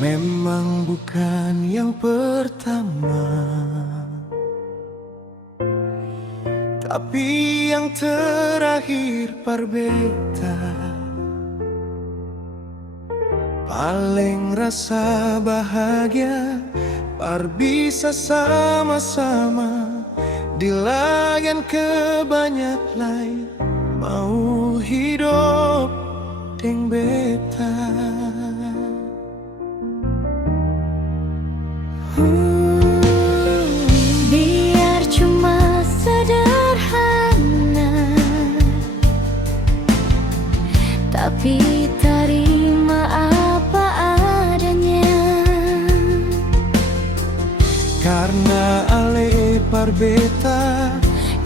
Memang bukan yang pertama, tapi yang terakhir Parbeta. Paling rasa bahagia Par bisa sama-sama di layan kebanyak lain, mau hidup deng beta. Biar cuma sederhana, tapi terima apa adanya. Karena ale Parbeta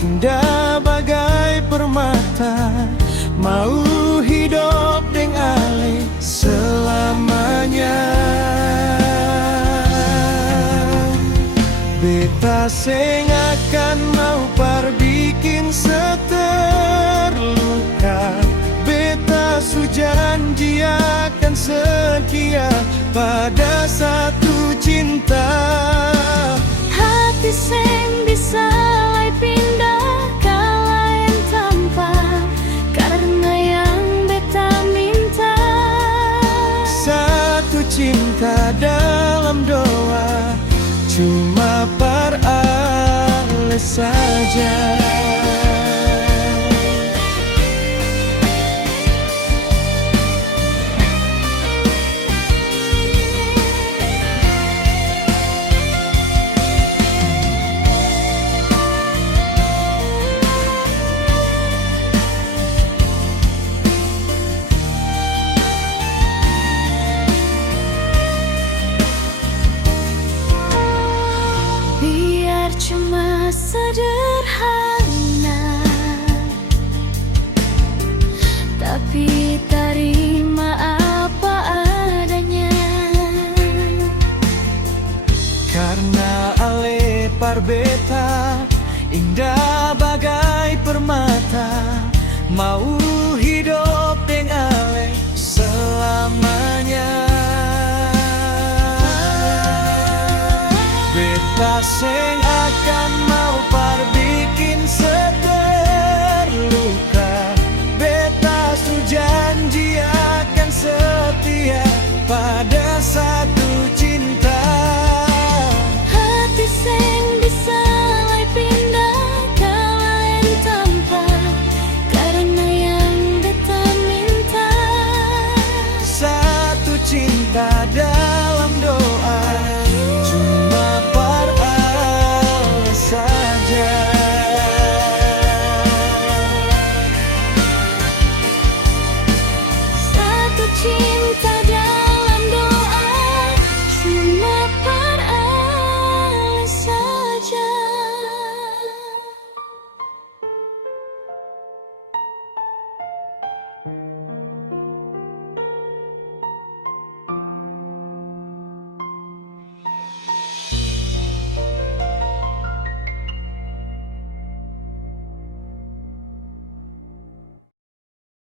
indah bagai permata, mau hidup deng ale selamanya. Beta seng akan mau Par bikin seterluka. Beta su janji akan setia pada satu cinta. Hati seng bisa lai pindah ke lain tempat, karena yang beta minta Satu cinta dalam doa, cuma Par ale saja. biar cuma sederhana, tapi terima apa adanya. Karena ale Parbeta indah bagai permata, mau hidup deng ale selamanya. Beta seng akan mau Par bikin seterluka. Beta su janji akan setia pada satu